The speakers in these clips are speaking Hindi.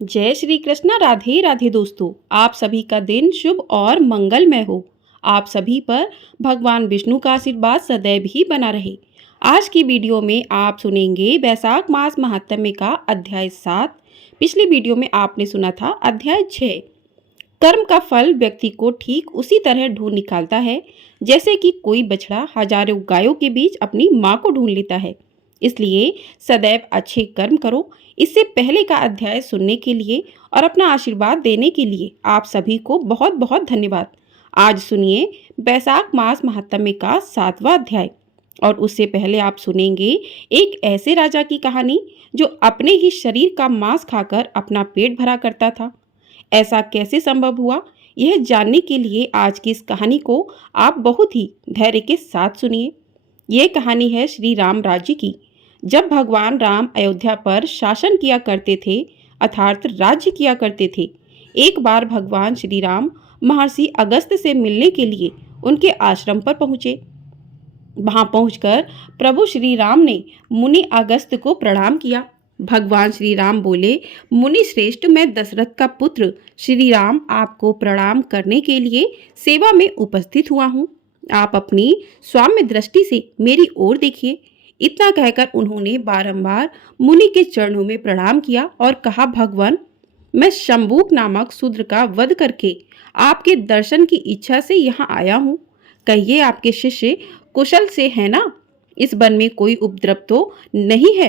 जय श्री कृष्णा। राधे राधे दोस्तों, आप सभी का दिन शुभ और मंगलमय हो। आप सभी पर भगवान विष्णु का आशीर्वाद सदैव ही बना रहे। आज की वीडियो में आप सुनेंगे वैशाख मास महात्म्य का अध्याय 7। पिछली वीडियो में आपने सुना था अध्याय 6। कर्म का फल व्यक्ति को ठीक उसी तरह ढूंढ निकालता है जैसे कि कोई बछड़ा हजारों गायों के बीच अपनी माँ को ढूंढ लेता है। इसलिए सदैव अच्छे कर्म करो। इससे पहले का अध्याय सुनने के लिए और अपना आशीर्वाद देने के लिए आप सभी को बहुत बहुत धन्यवाद। आज सुनिए वैशाख मास महात्म्य का 7वां अध्याय। और उससे पहले आप सुनेंगे एक ऐसे राजा की कहानी जो अपने ही शरीर का मांस खाकर अपना पेट भरा करता था। ऐसा कैसे संभव हुआ, यह जानने के लिए आज की इस कहानी को आप बहुत ही धैर्य के साथ सुनिए। यह कहानी है श्री राम राज्य की। जब भगवान राम अयोध्या पर शासन किया करते थे, अर्थात राज्य किया करते थे, एक बार भगवान श्री राम महर्षि अगस्त्य से मिलने के लिए उनके आश्रम पर पहुँचे। वहां पहुंचकर प्रभु श्री राम ने मुनि अगस्त्य को प्रणाम किया। भगवान श्री राम बोले, मुनि श्रेष्ठ, मैं दशरथ का पुत्र श्री राम आपको प्रणाम करने के लिए सेवा में उपस्थित हुआ हूँ। आप अपनी सौम्य दृष्टि से मेरी ओर देखिए। इतना कहकर उन्होंने बारंबार मुनि के चरणों में प्रणाम किया और कहा, भगवान, मैं शंबूक नामक शूद्र का वध करके आपके दर्शन की इच्छा से यहाँ आया हूँ। कहिए, आपके शिष्य कुशल से है ना? इस वन में कोई उपद्रव तो नहीं है?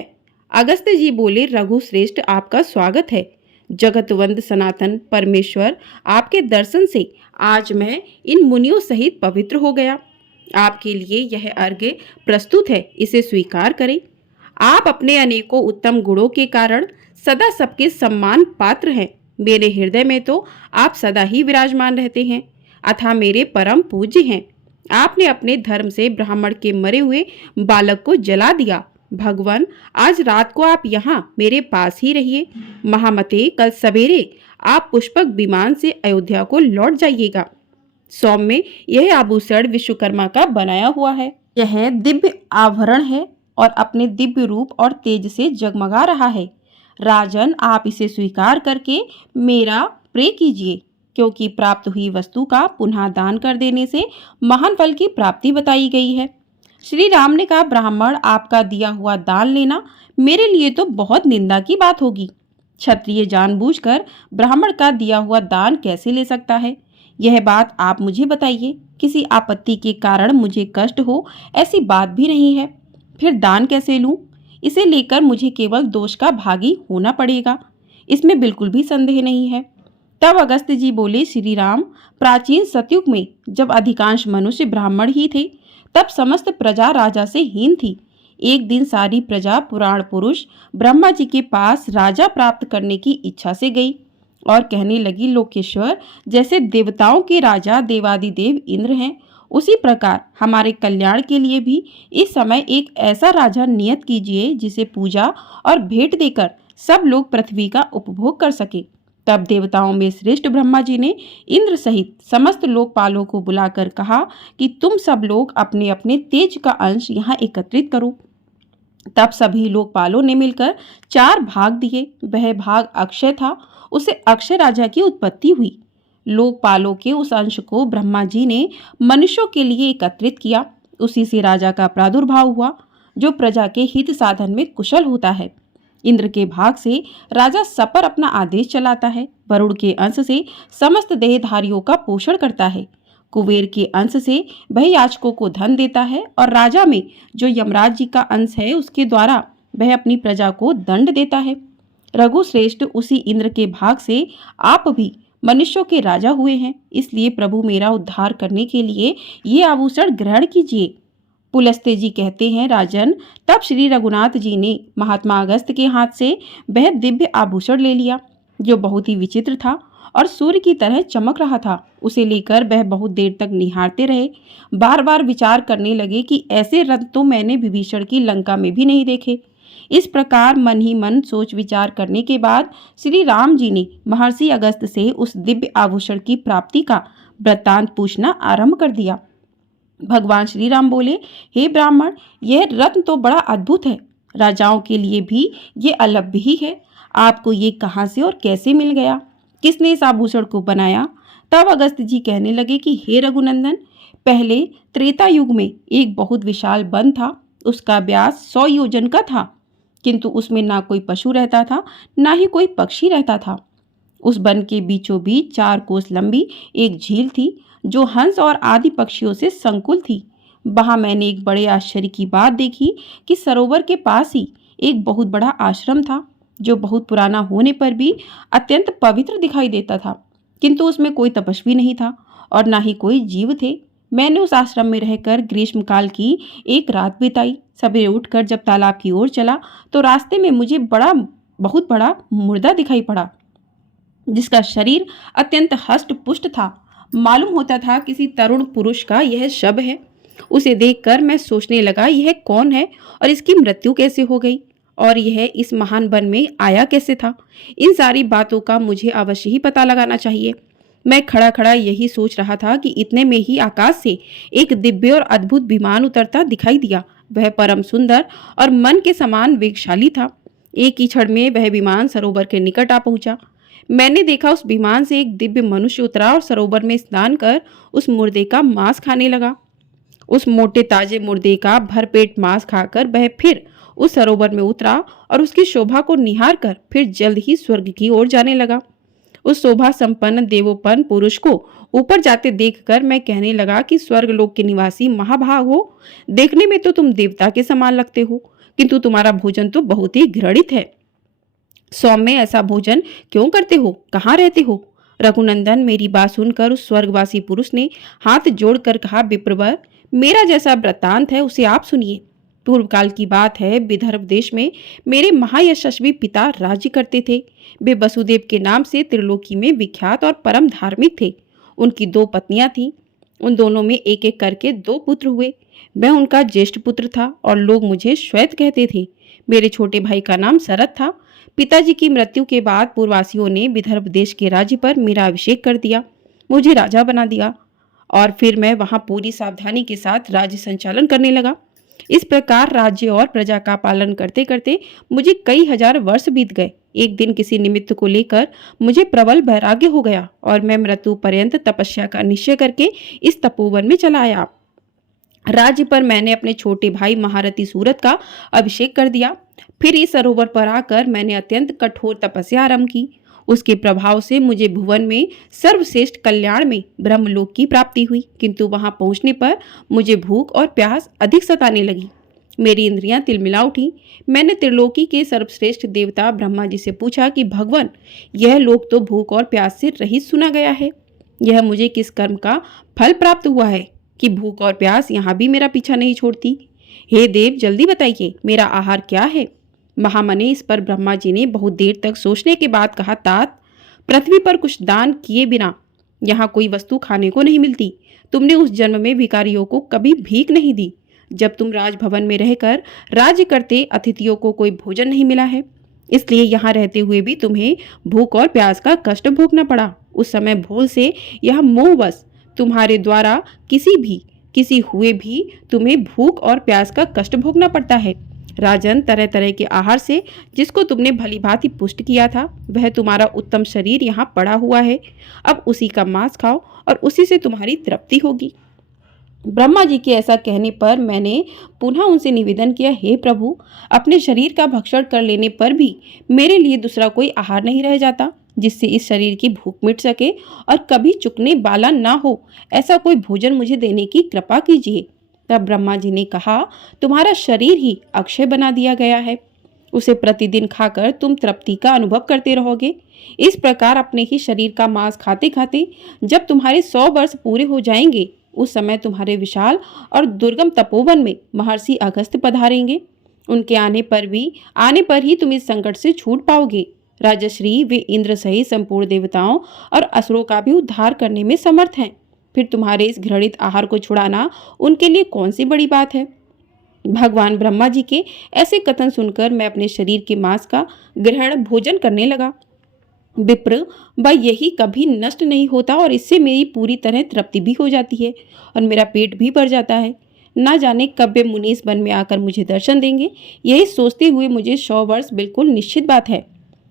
अगस्त्य जी बोले, रघु श्रेष्ठ, आपका स्वागत है। जगतवंद सनातन परमेश्वर, आपके दर्शन से आज मैं इन मुनियों सहित पवित्र हो गया। आपके लिए यह अर्घ्य प्रस्तुत है, इसे स्वीकार करें। आप अपने अनेकों उत्तम गुणों के कारण सदा सबके सम्मान पात्र हैं। मेरे हृदय में तो आप सदा ही विराजमान रहते हैं, अतः मेरे परम पूज्य हैं। आपने अपने धर्म से ब्राह्मण के मरे हुए बालक को जला दिया। भगवान, आज रात को आप यहाँ मेरे पास ही रहिए। महामते, कल सवेरे आप पुष्पक विमान से अयोध्या को लौट जाइएगा। सौम्य, यह आभूषण विश्वकर्मा का बनाया हुआ है। यह दिव्य आभरण है और अपने दिव्य रूप और तेज से जगमगा रहा है। राजन, आप इसे स्वीकार करके मेरा प्रे कीजिए, क्योंकि प्राप्त हुई वस्तु का पुनः दान कर देने से महान फल की प्राप्ति बताई गई है। श्री राम ने कहा, ब्राह्मण, आपका दिया हुआ दान लेना मेरे लिए तो बहुत निंदा की बात होगी। क्षत्रिय जानबूझकर ब्राह्मण का दिया हुआ दान कैसे ले सकता है? यह बात आप मुझे बताइए। किसी आपत्ति के कारण मुझे कष्ट हो, ऐसी बात भी नहीं है। फिर दान कैसे लूं? इसे लेकर मुझे केवल दोष का भागी होना पड़ेगा, इसमें बिल्कुल भी संदेह नहीं है। तब अगस्त्य जी बोले, श्री राम, प्राचीन सतयुग में जब अधिकांश मनुष्य ब्राह्मण ही थे, तब समस्त प्रजा राजा से हीन थी। एक दिन सारी प्रजा पुराण पुरुष ब्रह्मा जी के पास राजा प्राप्त करने की इच्छा से गई और कहने लगी, लोकेश्वर, जैसे देवताओं के राजा देवादिदेव इंद्र हैं, उसी प्रकार हमारे कल्याण के लिए भी इस समय एक ऐसा राजा नियत कीजिए जिसे पूजा और भेंट देकर सब लोग पृथ्वी का उपभोग कर सके। तब देवताओं में श्रेष्ठ ब्रह्मा जी ने इंद्र सहित समस्त लोकपालों को बुलाकर कहा कि तुम सब लोग अपने अपने तेज का अंश यहाँ एकत्रित करो। तब सभी लोकपालों ने मिलकर 4 भाग दिए। वह भाग अक्षय था, उसे अक्षय राजा की उत्पत्ति हुई। लोकपालों के उस अंश को ब्रह्मा जी ने मनुष्यों के लिए एकत्रित किया। उसी से राजा का प्रादुर्भाव हुआ, जो प्रजा के हित साधन में कुशल होता है। इंद्र के भाग से राजा सपर अपना आदेश चलाता है। वरुण के अंश से समस्त देहधारियों का पोषण करता है। कुबेर के अंश से वह याचकों को धन देता है और राजा में जो यमराज जी का अंश है, उसके द्वारा वह अपनी प्रजा को दंड देता है। रघु श्रेष्ठ, उसी इंद्र के भाग से आप भी मनुष्यों के राजा हुए हैं। इसलिए प्रभु, मेरा उद्धार करने के लिए ये आभूषण ग्रहण कीजिए। पुलस्त्य जी कहते हैं, राजन, तब श्री रघुनाथ जी ने महात्मा अगस्त्य के हाथ से वह दिव्य आभूषण ले लिया, जो बहुत ही विचित्र था और सूर्य की तरह चमक रहा था। उसे लेकर वह बहुत देर तक निहारते रहे। बार बार विचार करने लगे कि ऐसे रत्न तो मैंने विभीषण की लंका में भी नहीं देखे। इस प्रकार मन ही मन सोच विचार करने के बाद श्री राम जी ने महर्षि अगस्त्य से उस दिव्य आभूषण की प्राप्ति का वृत्तांत पूछना आरंभ कर दिया। भगवान श्री राम बोले, हे ब्राह्मण, यह रत्न तो बड़ा अद्भुत है, राजाओं के लिए भी ये अलभ्य ही है। आपको ये कहाँ से और कैसे मिल गया? किसने इस आभूषण को बनाया? तब अगस्त्य जी कहने लगे कि हे रघुनंदन, पहले त्रेता युग में एक बहुत विशाल वन था। उसका व्यास 100 योजन का था, किंतु उसमें ना कोई पशु रहता था, ना ही कोई पक्षी रहता था। उस वन के बीचों बीच 4 कोस लंबी एक झील थी, जो हंस और आदि पक्षियों से संकुल थी। वहां मैंने एक बड़े आश्चर्य की बात देखी कि सरोवर के पास ही एक बहुत बड़ा आश्रम था, जो बहुत पुराना होने पर भी अत्यंत पवित्र दिखाई देता था। किंतु उसमें कोई तपस्वी नहीं था और ना ही कोई जीव थे। मैंने उस आश्रम में रहकर ग्रीष्मकाल की एक रात बिताई। सवेरे उठकर जब तालाब की ओर चला तो रास्ते में मुझे बहुत बड़ा मुर्दा दिखाई पड़ा, जिसका शरीर अत्यंत हष्ट पुष्ट था। मालूम होता था किसी तरुण पुरुष का यह शव है। उसे देखकर मैं सोचने लगा, यह कौन है और इसकी मृत्यु कैसे हो गई, और यह इस महान वन में आया कैसे था। इन सारी बातों का मुझे अवश्य ही पता लगाना चाहिए। मैं खड़ा खड़ा यही सोच रहा था कि इतने में ही आकाश से एक दिव्य और अद्भुत विमान उतरता दिखाई दिया। वह परम सुंदर और मन के समान वेगशाली था। एक ही क्षण में वह विमान सरोवर के निकट आ पहुंचा। मैंने देखा उस विमान से एक दिव्य मनुष्य उतरा और सरोवर में स्नान कर उस मुर्दे का मांस खाने लगा। उस मोटे ताजे मुर्दे का भरपेट मांस खाकर वह फिर उस सरोवर में उतरा और उसकी शोभा को निहार कर फिर जल्द ही स्वर्ग की ओर जाने लगा। उस शोभा संपन्न देवोपन पुरुष को ऊपर जाते देखकर मैं कहने लगा कि स्वर्ग लोक के निवासी महाभाग हो, देखने में तो तुम देवता के समान लगते हो, किंतु तुम्हारा भोजन तो बहुत ही घृणित है। सौम्य ऐसा भोजन क्यों करते हो? कहाँ रहते हो? रघुनंदन, मेरी बात सुनकर उस स्वर्गवासी पुरुष ने हाथ जोड़कर कहा, विप्रवर, मेरा जैसा वृत्तांत है उसे आप सुनिए। पूर्व काल की बात है, विदर्भ देश में मेरे महायशस्वी पिता राज्य करते थे। वे वसुदेव के नाम से त्रिलोकी में विख्यात और परम धार्मिक थे। उनकी 2 पत्नियां थीं। उन दोनों में एक एक करके 2 पुत्र हुए। मैं उनका ज्येष्ठ पुत्र था और लोग मुझे श्वेत कहते थे। मेरे छोटे भाई का नाम शरद था। पिताजी की मृत्यु के बाद पूर्ववासियों ने विदर्भ देश के राज्य पर मेरा अभिषेक कर दिया, मुझे राजा बना दिया और फिर मैं वहां पूरी सावधानी के साथ राज्य संचालन करने लगा। इस प्रकार राज्य और प्रजा का पालन करते करते मुझे कई हजार वर्ष बीत गए। एक दिन किसी निमित्त को लेकर मुझे प्रबल वैराग्य हो गया और मैं मृत्यु पर्यंत तपस्या का निश्चय करके इस तपोवन में चला आया। राज्य पर मैंने अपने छोटे भाई महारथी सूरत का अभिषेक कर दिया। फिर इस सरोवर पर आकर मैंने अत्यंत कठोर तपस्या आरंभ की। उसके प्रभाव से मुझे भुवन में सर्वश्रेष्ठ कल्याण में ब्रह्मलोक की प्राप्ति हुई, किंतु वहां पहुंचने पर मुझे भूख और प्यास अधिक सताने लगी। मेरी इंद्रियां तिलमिला उठी। मैंने त्रिलोकी के सर्वश्रेष्ठ देवता ब्रह्मा जी से पूछा कि भगवान, यह लोक तो भूख और प्यास से रहित सुना गया है। यह मुझे किस कर्म का फल प्राप्त हुआ है कि भूख और प्यास यहाँ भी मेरा पीछा नहीं छोड़ती? हे देव, जल्दी बताइए, मेरा आहार क्या है? महामने, इस पर ब्रह्मा जी ने बहुत देर तक सोचने के बाद कहा, तात, पृथ्वी पर कुछ दान किए बिना यहाँ कोई वस्तु खाने को नहीं मिलती। तुमने उस जन्म में भिखारियों को कभी भीख नहीं दी। जब तुम राजभवन में रहकर राज्य करते अतिथियों को कोई भोजन नहीं मिला है, इसलिए यहाँ रहते हुए भी तुम्हें भूख और प्यास का कष्ट भोगना पड़ा। उस समय भूल से यह मोहवश तुम्हारे द्वारा किसी हुए भी तुम्हें भूख और प्यास का कष्ट भोगना पड़ता है। राजन, तरह तरह के आहार से जिसको तुमने भली भांति पुष्ट किया था, वह तुम्हारा उत्तम शरीर यहाँ पड़ा हुआ है। अब उसी का मांस खाओ और उसी से तुम्हारी तृप्ति होगी। ब्रह्मा जी के ऐसा कहने पर मैंने पुनः उनसे निवेदन किया, हे प्रभु, अपने शरीर का भक्षण कर लेने पर भी मेरे लिए दूसरा कोई आहार नहीं रह जाता जिससे इस शरीर की भूख मिट सके और कभी चुकने वाला ना हो। ऐसा कोई भोजन मुझे देने की कृपा कीजिए। तब ब्रह्मा जी ने कहा, तुम्हारा शरीर ही अक्षय बना दिया गया है। उसे प्रतिदिन खाकर तुम तृप्ति का अनुभव करते रहोगे। इस प्रकार अपने ही शरीर का मांस खाते खाते जब तुम्हारे 100 वर्ष पूरे हो जाएंगे, उस समय तुम्हारे विशाल और दुर्गम तपोवन में महर्षि अगस्त्य पधारेंगे। उनके आने पर ही तुम इस संकट से छूट पाओगे। राजश्री, वे इंद्र सहित संपूर्ण देवताओं और असुरों का भी उद्धार करने में समर्थ हैं। फिर तुम्हारे इस घृणित आहार को छुड़ाना उनके लिए कौन सी बड़ी बात है? भगवान ब्रह्मा जी के ऐसे कथन सुनकर मैं अपने शरीर के मांस का ग्रहण भोजन करने लगा। विप्र, वह यही कभी नष्ट नहीं होता और इससे मेरी पूरी तरह तृप्ति भी हो जाती है और मेरा पेट भी भर जाता है। ना जाने कब वे मुनि इस वन में आकर मुझे दर्शन देंगे। यही सोचते हुए मुझे 100 वर्ष बिल्कुल निश्चित बात है।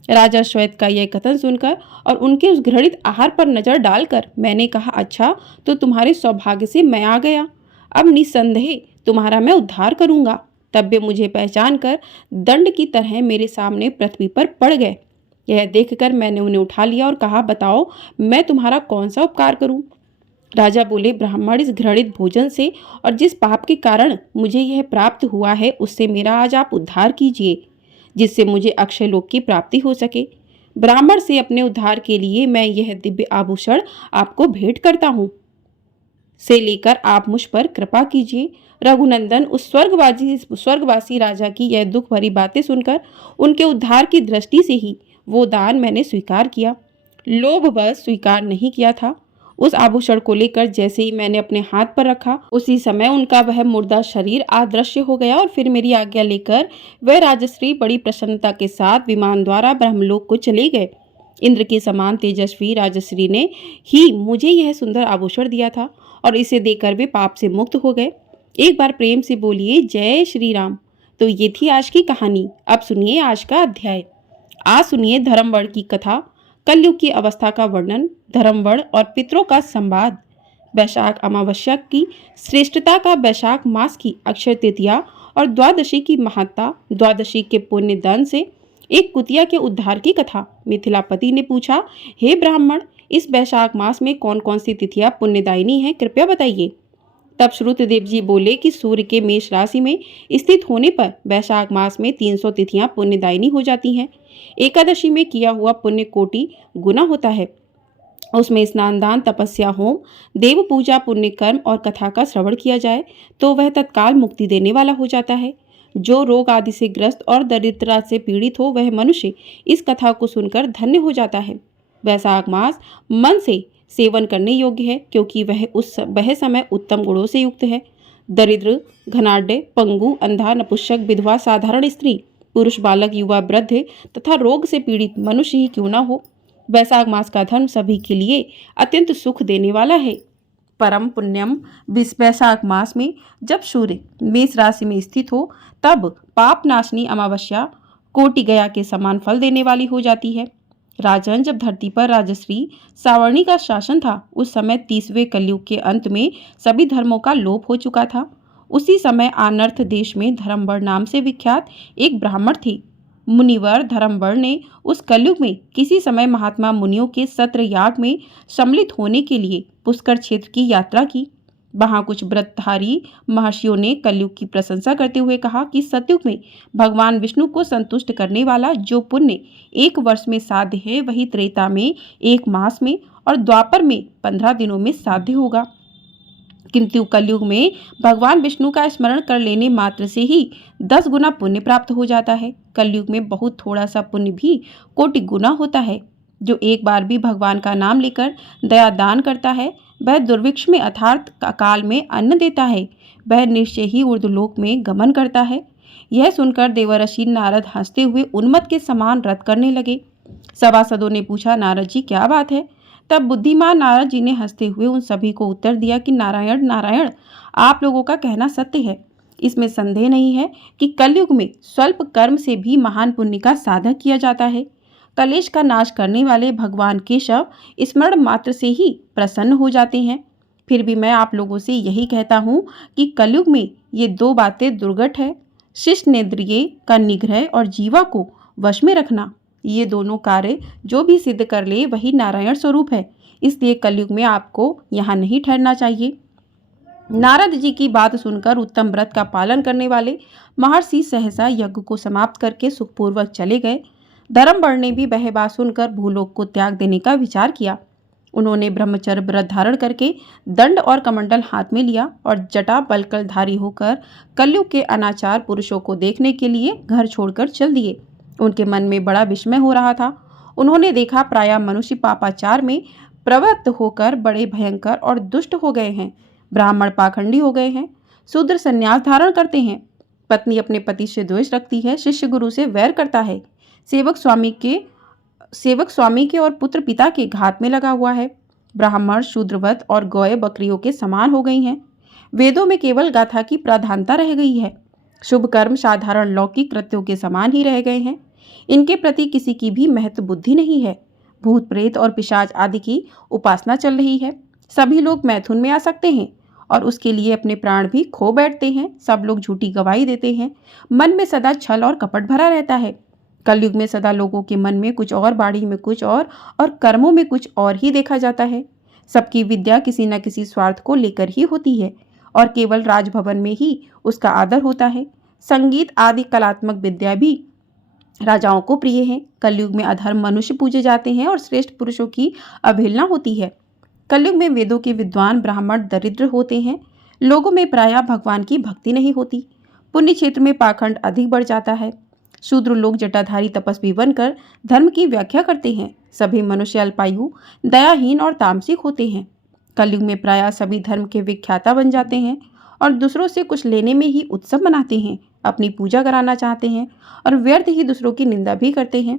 राजा श्वेत का यह कथन सुनकर और उनके उस घृणित आहार पर नजर डालकर मैंने कहा, अच्छा तो तुम्हारे सौभाग्य से मैं आ गया। अब निस्संदेह तुम्हारा मैं उद्धार करूंगा। तब वे मुझे पहचान कर दंड की तरह मेरे सामने पृथ्वी पर पड़ गए। यह देखकर मैंने उन्हें उठा लिया और कहा, बताओ मैं तुम्हारा कौन सा उपकार करूं। राजा बोले, ब्राह्मण इस घृणित भोजन से और जिस पाप के कारण मुझे यह प्राप्त हुआ है उससे मेरा आज आप उद्धार कीजिए, जिससे मुझे अक्षय लोक की प्राप्ति हो सके। ब्राह्मण से अपने उद्धार के लिए मैं यह दिव्य आभूषण आपको भेंट करता हूँ, से लेकर आप मुझ पर कृपा कीजिए। रघुनंदन उस स्वर्गवासी राजा की यह दुख भरी बातें सुनकर उनके उद्धार की दृष्टि से ही वो दान मैंने स्वीकार किया, लोभवश स्वीकार नहीं किया था। उस आभूषण को लेकर जैसे ही मैंने अपने हाथ पर रखा उसी समय उनका वह मुर्दा शरीर अदृश्य हो गया और फिर मेरी आज्ञा लेकर वह राजश्री बड़ी प्रसन्नता के साथ विमान द्वारा ब्रह्मलोक को चले गए। इंद्र के समान तेजस्वी राजश्री ने ही मुझे यह सुंदर आभूषण दिया था और इसे देकर वे पाप से मुक्त हो गए। एक बार प्रेम से बोलिए जय श्री राम। तो ये थी आज की कहानी। अब सुनिए आज का अध्याय। आज सुनिए धर्मवड़ की कथा, कलयुग की अवस्था का वर्णन, धर्मवड़ और पितरों का संवाद, वैशाख अमावस्या की श्रेष्ठता का, वैशाख मास की अक्षय तृतीया और द्वादशी की महत्ता, द्वादशी के पुण्य दान से एक कुतिया के उद्धार की कथा। मिथिलापति ने पूछा, हे ब्राह्मण, इस वैशाख मास में कौन कौन सी तिथियां पुण्यदायिनी हैं, कृपया बताइए। तब श्रुतदेव जी बोले कि सूर्य के मेष राशि में स्थित होने पर वैशाख मास में 300 तिथियां पुण्यदायिनी हो जाती हैं। एकादशी में किया हुआ पुण्य कोटि गुना होता है। उसमें स्नान दान तपस्या होम देव पूजा पुण्य कर्म और कथा का श्रवण किया जाए तो वह तत्काल मुक्ति देने वाला हो जाता है। जो रोग आदि से ग्रस्त और दरिद्रता से पीड़ित हो वह मनुष्य इस कथा को सुनकर धन्य हो जाता है। वैशाख मास मन से सेवन करने योग्य है क्योंकि वह समय उत्तम गुणों से युक्त है। दरिद्र, घनाढ़, पंगु, अंधा, नपुंसक, विधवा, साधारण स्त्री, पुरुष, बालक, युवा, वृद्ध तथा रोग से पीड़ित मनुष्य ही क्यों न हो, वैशाख मास का धर्म सभी के लिए अत्यंत सुख देने वाला है। परम पुण्यम वैशाख मास में जब सूर्य मेष राशि में स्थित हो तब पाप नाशनी अमावस्या कोटि गया के समान फल देने वाली हो जाती है। राजन, जब धरती पर राजश्री सावर्णी का शासन था उस समय 30वें कलयुग के अंत में सभी धर्मों का लोप हो चुका था। उसी समय आनर्थ देश में धर्मवड़ नाम से विख्यात एक ब्राह्मण थे। मुनिवर धर्मवड़ ने उस कलयुग में किसी समय महात्मा मुनियों के सत्र याग में सम्मिलित होने के लिए पुष्कर क्षेत्र की यात्रा की। वहां कुछ व्रतधारी महर्षियों ने कलयुग की प्रशंसा करते हुए कहा कि सतयुग में भगवान विष्णु को संतुष्ट करने वाला जो पुण्य 1 वर्ष में साध्य है वही त्रेता में 1 मास में और द्वापर में 15 दिनों में साध्य होगा। किंतु कलयुग में भगवान विष्णु का स्मरण कर लेने मात्र से ही 10 गुना पुण्य प्राप्त हो जाता है। कलयुग में बहुत थोड़ा सा पुण्य भी कोटि गुना होता है। जो एक बार भी भगवान का नाम लेकर दया दान करता है वह दुर्भिक्ष में अर्थात काल में अन्न देता है, वह निश्चय ही ऊर्ध्वलोक में गमन करता है। यह सुनकर देवर्षि नारद हंसते हुए उन्मत्त के समान रट करने लगे। सभासदों ने पूछा, नारद जी क्या बात है? तब बुद्धिमान नारद जी ने हंसते हुए उन सभी को उत्तर दिया कि नारायण नारायण, आप लोगों का कहना सत्य है। इसमें संदेह नहीं है कि कलयुग में स्वल्प कर्म से भी महान पुण्य का साधन किया जाता है। कलेश का नाश करने वाले भगवान केशव स्मरण मात्र से ही प्रसन्न हो जाते हैं। फिर भी मैं आप लोगों से यही कहता हूँ कि कलयुग में ये 2 बातें दुर्घट है, शिष्टेंद्रिय का निग्रह और जीवा को वश में रखना। ये दोनों कार्य जो भी सिद्ध कर ले वही नारायण स्वरूप है, इसलिए कलयुग में आपको यहाँ नहीं ठहरना चाहिए। नारद जी की बात सुनकर उत्तम व्रत का पालन करने वाले महर्षि सहसा यज्ञ को समाप्त करके सुखपूर्वक चले गए। धर्मवड़ ने भी वह बात सुनकर भूलोक को त्याग देने का विचार किया। उन्होंने ब्रह्मचर्य व्रत धारण करके दंड और कमंडल हाथ में लिया और जटा बलकलधारी होकर कलयुग के अनाचार पुरुषों को देखने के लिए घर छोड़कर चल दिए। उनके मन में बड़ा विस्मय हो रहा था। उन्होंने देखा प्रायः मनुष्य पापाचार में प्रवृत्त होकर बड़े भयंकर और दुष्ट हो गए हैं। ब्राह्मण पाखंडी हो गए हैं, शूद्र संन्यास धारण करते हैं, पत्नी अपने पति से द्वेष रखती है, शिष्य गुरु से वैर करता है, सेवक स्वामी के और पुत्र पिता के घात में लगा हुआ है। ब्राह्मण शूद्रवत और गौएं बकरियों के समान हो गई हैं। वेदों में केवल गाथा की प्रधानता रह गई है। शुभ कर्म साधारण लौकिक कृत्यों के समान ही रह गए हैं। इनके प्रति किसी की भी महत्व बुद्धि नहीं है। भूत प्रेत और पिशाच आदि की उपासना चल रही है। सभी लोग मैथुन में आ सकते हैं और उसके लिए अपने प्राण भी खो बैठते हैं। सब लोग झूठी गवाही देते हैं। मन में सदा छल और कपट भरा रहता है। कलयुग में सदा लोगों के मन में कुछ और, बाड़ी में कुछ और कर्मों में कुछ और ही देखा जाता है। सबकी विद्या किसी न किसी स्वार्थ को लेकर ही होती है और केवल राजभवन में ही उसका आदर होता है। संगीत आदि कलात्मक विद्या भी राजाओं को प्रिय है। कलयुग में अधर्म मनुष्य पूजे जाते हैं और श्रेष्ठ पुरुषों की अवहेलना होती है। कलयुग में वेदों के विद्वान ब्राह्मण दरिद्र होते हैं। लोगों में प्रायः भगवान की भक्ति नहीं होती। पुण्य क्षेत्र में पाखंड अधिक बढ़ जाता है। शूद्र लोग जटाधारी तपस्वी बनकर धर्म की व्याख्या करते हैं। सभी मनुष्य अल्पायु, दयाहीन और तामसिक होते हैं। कलयुग में प्रायः सभी धर्म के विख्याता बन जाते हैं और दूसरों से कुछ लेने में ही उत्सव मनाते हैं। अपनी पूजा कराना चाहते हैं और व्यर्थ ही दूसरों की निंदा भी करते हैं।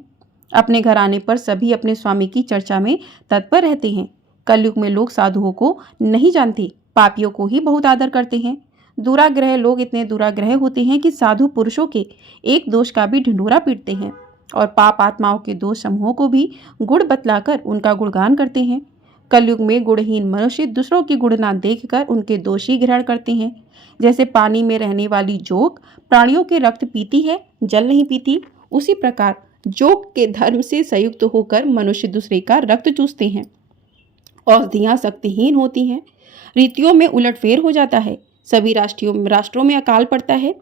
अपने घर आने पर सभी अपने स्वामी की चर्चा में तत्पर रहते हैं। कलयुग में लोग साधुओं को नहीं जानते, पापियों को ही बहुत आदर करते हैं। दुराग्रह लोग इतने दुराग्रह होते हैं कि साधु पुरुषों के एक दोष का भी ढिंढोरा पीटते हैं और पाप आत्माओं के दोष समूहों को भी गुण बतलाकर उनका गुणगान करते हैं। कलयुग में गुणहीन मनुष्य दूसरों की गुण ना देखकर उनके दोष ही ग्रहण करते हैं। जैसे पानी में रहने वाली जोक प्राणियों के रक्त पीती है, जल नहीं पीती, उसी प्रकार जोक के धर्म से संयुक्त होकर मनुष्य दूसरे का रक्त चूसते हैं। औषधियाँ शक्तिहीन होती हैं। रीतियों में उलटफेर हो जाता है। सभी राष्ट्रों में अकाल पड़ता है।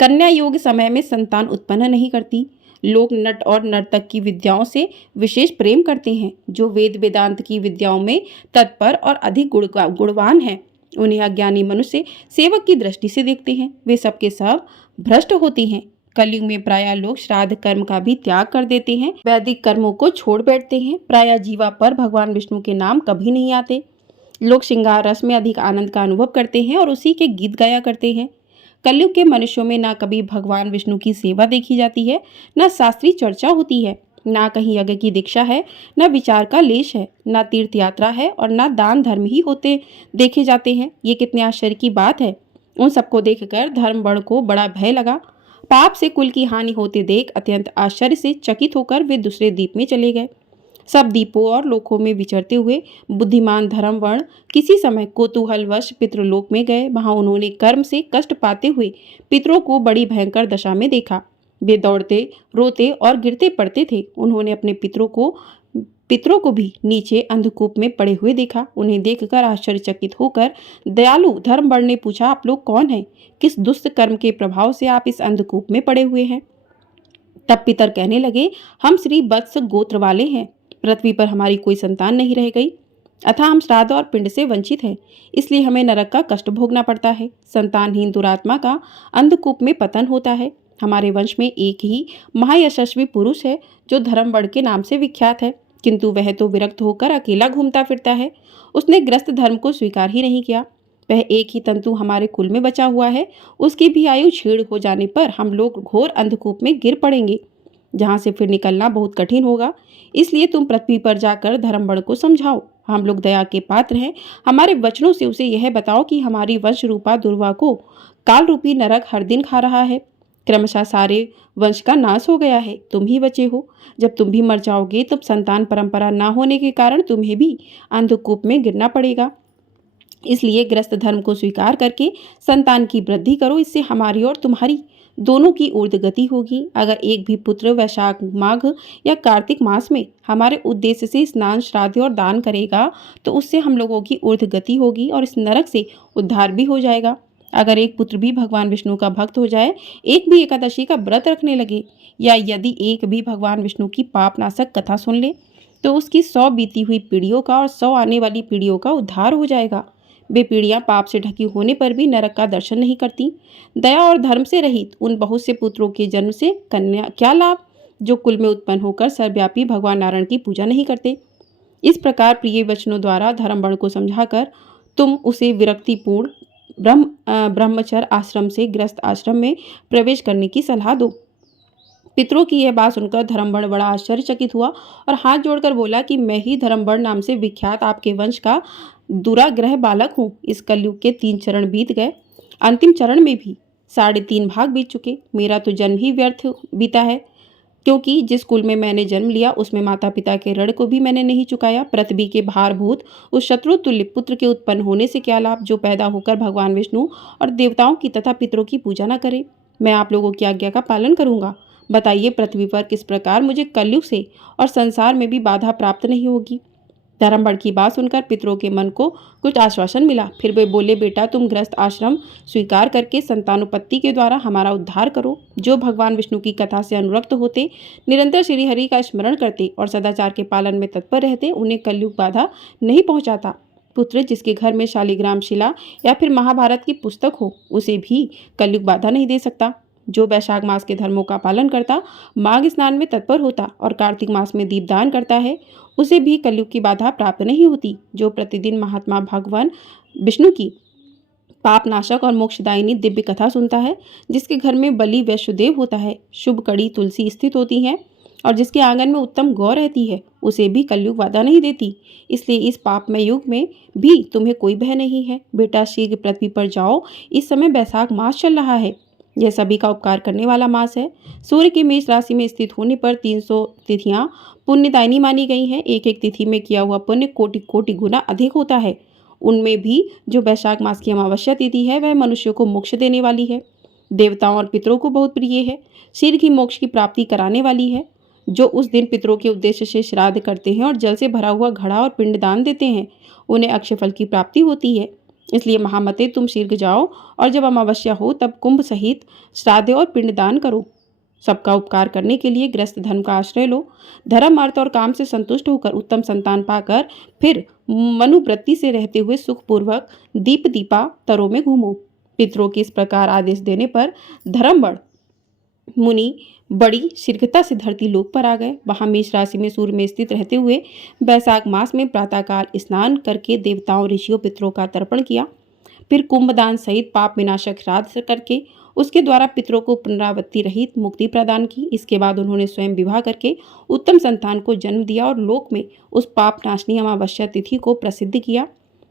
कन्या योग समय में संतान उत्पन्न नहीं करती। लोग नट और नर्तक की विद्याओं से विशेष प्रेम करते हैं। जो वेद वेदांत की विद्याओं में तत्पर और अधिक गुणवान हैं, उन्हें अज्ञानी मनुष्य सेवक की दृष्टि से देखते हैं। वे सबके सब भ्रष्ट होती हैं। कलयुग में प्रायः लोग श्राद्ध कर्म का भी त्याग कर देते हैं। वैदिक कर्मों को छोड़ बैठते हैं। प्रायः जीवा पर भगवान विष्णु के नाम कभी नहीं आते। लोग श्रृंगार रस में अधिक आनंद का अनुभव करते हैं और उसी के गीत गाया करते हैं। कलयुग के मनुष्यों में ना कभी भगवान विष्णु की सेवा देखी जाती है, ना शास्त्रीय चर्चा होती है, ना कहीं यज्ञ की दीक्षा है, ना विचार का लेश है, ना तीर्थ यात्रा है और ना दान धर्म ही होते देखे जाते हैं। ये कितने आश्चर्य की बात है। उन सबको देखकर धर्मबड़ को बड़ा भय लगा। पाप से कुल की हानि होते देख अत्यंत आश्चर्य से चकित होकर वे दूसरे द्वीप में चले गए। सब द्वीपों और लोकों में विचरते हुए बुद्धिमान धर्मवर्ण किसी समय कौतूहलवश पितृलोक में गए। वहां उन्होंने कर्म से कष्ट पाते हुए पितरों को बड़ी भयंकर दशा में देखा। वे दौड़ते, रोते और गिरते पड़ते थे। उन्होंने अपने पितरों को भी नीचे अंधकूप में पड़े हुए देखा। उन्हें देखकर आश्चर्यचकित होकर दयालु धर्मवर्ण ने पूछा, आप लोग कौन हैं? किस दुष्ट कर्म के प्रभाव से आप इस अंधकूप में पड़े हुए हैं? तब पितर कहने लगे, हम श्री वत्स गोत्र वाले हैं। पृथ्वी पर हमारी कोई संतान नहीं रह गई, अतः हम श्राद्ध और पिंड से वंचित हैं। इसलिए हमें नरक का कष्ट भोगना पड़ता है। संतानहीन दुरात्मा का अंधकूप में पतन होता है। हमारे वंश में एक ही महायशस्वी पुरुष है जो धर्मवड़ के नाम से विख्यात है, किंतु वह तो विरक्त होकर अकेला घूमता फिरता है। उसने ग्रस्त धर्म को स्वीकार ही नहीं किया। वह एक ही तंतु हमारे कुल में बचा हुआ है। उसकी भी आयु क्षीण हो जाने पर हम लोग घोर अंधकूप में गिर पड़ेंगे, जहाँ से फिर निकलना बहुत कठिन होगा। इसलिए तुम पृथ्वी पर जाकर धर्मबड़ को समझाओ। हम लोग दया के पात्र हैं। हमारे वचनों से उसे यह बताओ कि हमारी वंश रूपा दुर्वा को काल रूपी नरक हर दिन खा रहा है। क्रमशः सारे वंश का नाश हो गया है। तुम ही बचे हो। जब तुम भी मर जाओगे तब संतान परंपरा न होने के कारण तुम्हें भी अंधकूप में गिरना पड़ेगा। इसलिए ग्रस्त धर्म को स्वीकार करके संतान की वृद्धि करो। इससे हमारी और तुम्हारी दोनों की ऊर्ध्व गति होगी। अगर एक भी पुत्र वैशाख माघ या कार्तिक मास में हमारे उद्देश्य से स्नान, श्राद्ध और दान करेगा तो उससे हम लोगों की ऊर्ध्व गति होगी और इस नरक से उद्धार भी हो जाएगा। अगर एक पुत्र भी भगवान विष्णु का भक्त हो जाए, एक भी एकादशी का व्रत रखने लगे, या यदि एक भी भगवान विष्णु की पापनाशक कथा सुन ले, तो उसकी 100 बीती हुई पीढ़ियों का और 100 आने वाली पीढ़ियों का उद्धार हो जाएगा। वे पीढ़ियां पाप से ढकी होने पर भी नरक का दर्शन नहीं करती। दया और धर्म से रहित उन बहुत से पुत्रों के जन्म से कन्या क्या लाभ, जो कुल में उत्पन्न होकर सर्वव्यापी भगवान नारायण की पूजा नहीं करते। इस प्रकार प्रिय वचनों द्वारा धर्मवर्ण को समझाकर तुम उसे विरक्तिपूर्ण ब्रह्मचर्य आश्रम से ग्रस्त आश्रम में प्रवेश करने की सलाह दो। पितरों की यह बात सुनकर धर्मवर्ण बड़ा आश्चर्यचकित हुआ और हाथ जोड़कर बोला कि मैं ही धर्मवर्ण नाम से विख्यात आपके वंश का दुराग्रह बालक हूँ। इस कलयुग के 3 चरण बीत गए। अंतिम चरण में भी 3.5 भाग बीत चुके। मेरा तो जन्म ही व्यर्थ बीता है। क्योंकि जिस कुल में मैंने जन्म लिया उसमें माता पिता के ऋण को भी मैंने नहीं चुकाया। पृथ्वी के भारभूत उस शत्रु तुल्य पुत्र के उत्पन्न होने से क्या लाभ, जो पैदा होकर भगवान विष्णु और देवताओं की तथा पितरों की पूजा न करे। मैं आप लोगों की आज्ञा का पालन करूंगा। बताइए पृथ्वी पर किस प्रकार मुझे कलयुग से और संसार में भी बाधा प्राप्त नहीं होगी। धर्मबड़ की बात सुनकर पितरों के मन को कुछ आश्वासन मिला। फिर वे बोले, बेटा तुम गृहस्थ आश्रम स्वीकार करके संतानोत्पत्ति के द्वारा हमारा उद्धार करो। जो भगवान विष्णु की कथा से अनुरक्त होते, निरंतर श्री हरि का स्मरण करते और सदाचार के पालन में तत्पर रहते, उन्हें कलयुग बाधा नहीं पहुंचाता। पुत्र, जिसके घर में शालिग्राम शिला या फिर महाभारत की पुस्तक हो, उसे भी कलयुग बाधा नहीं दे सकता। जो वैशाख मास के धर्मों का पालन करता, माघ स्नान में तत्पर होता और कार्तिक मास में दीपदान करता है, उसे भी कलयुग की बाधा प्राप्त नहीं होती। जो प्रतिदिन महात्मा भगवान विष्णु की पापनाशक और मोक्षदायिनी दिव्य कथा सुनता है, जिसके घर में बलि वैश्वदेव होता है, शुभ कड़ी तुलसी स्थित होती है और जिसके आंगन में उत्तम गौ रहती है, उसे भी कलयुग बाधा नहीं देती। इसलिए इस पापमय युग में भी तुम्हें कोई भय नहीं है। बेटा शीघ्र पृथ्वी पर जाओ, इस समय वैशाख मास चल रहा है। यह सभी का उपकार करने वाला मास है। सूर्य की मेष राशि में स्थित होने पर 300 तिथियां पुण्यदायिनी मानी गई हैं। एक एक तिथि में किया हुआ पुण्य कोटि कोटि गुना अधिक होता है। उनमें भी जो वैशाख मास की अमावस्या तिथि है, वह मनुष्य को मोक्ष देने वाली है, देवताओं और पितरों को बहुत प्रिय है, शीघ्र ही मोक्ष की प्राप्ति कराने वाली है। जो उस दिन पितरों के उद्देश्य से श्राद्ध करते हैं और जल से भरा हुआ घड़ा और पिंडदान देते हैं, उन्हें अक्षय फल की प्राप्ति होती है। इसलिए महामते, तुम शीघ्र जाओ और जब अमावस्या हो तब कुंभ सहित श्राद्ध और पिंडदान करो। सबका उपकार करने के लिए गृहस्थ धर्म का आश्रय लो। धर्म अर्थ और काम से संतुष्ट होकर उत्तम संतान पाकर फिर मनुवृत्ति से रहते हुए सुखपूर्वक दीप दीपांतरों में घूमो। पितरों के इस प्रकार आदेश देने पर धर्मबड़ मुनि बड़ी शीघ्रता से धरती लोक पर आ गए। वहां मेष राशि में सूर्य में स्थित रहते हुए वैशाख मास में प्रातःकाल स्नान करके देवताओं ऋषियों पितरों का तर्पण किया। फिर कुंभदान सहित पाप विनाशक श्राद्ध करके उसके द्वारा पितरों को पुनरावृत्ति रहित मुक्ति प्रदान की। इसके बाद उन्होंने स्वयं विवाह करके उत्तम संतान को जन्म दिया और लोक में उस पाप नाशनी अमावस्या तिथि को प्रसिद्ध किया।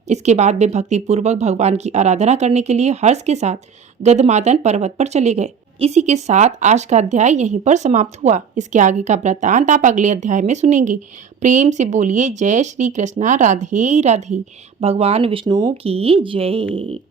इसके बाद वे भक्ति पूर्वक भगवान की आराधना करने के लिए हर्ष के साथ गदमादन पर्वत पर चले गए। इसी के साथ आज का अध्याय यहीं पर समाप्त हुआ। इसके आगे का वृत्तांत आप अगले अध्याय में सुनेंगे। प्रेम से बोलिए जय श्री कृष्णा, राधे राधे। भगवान विष्णु की जय।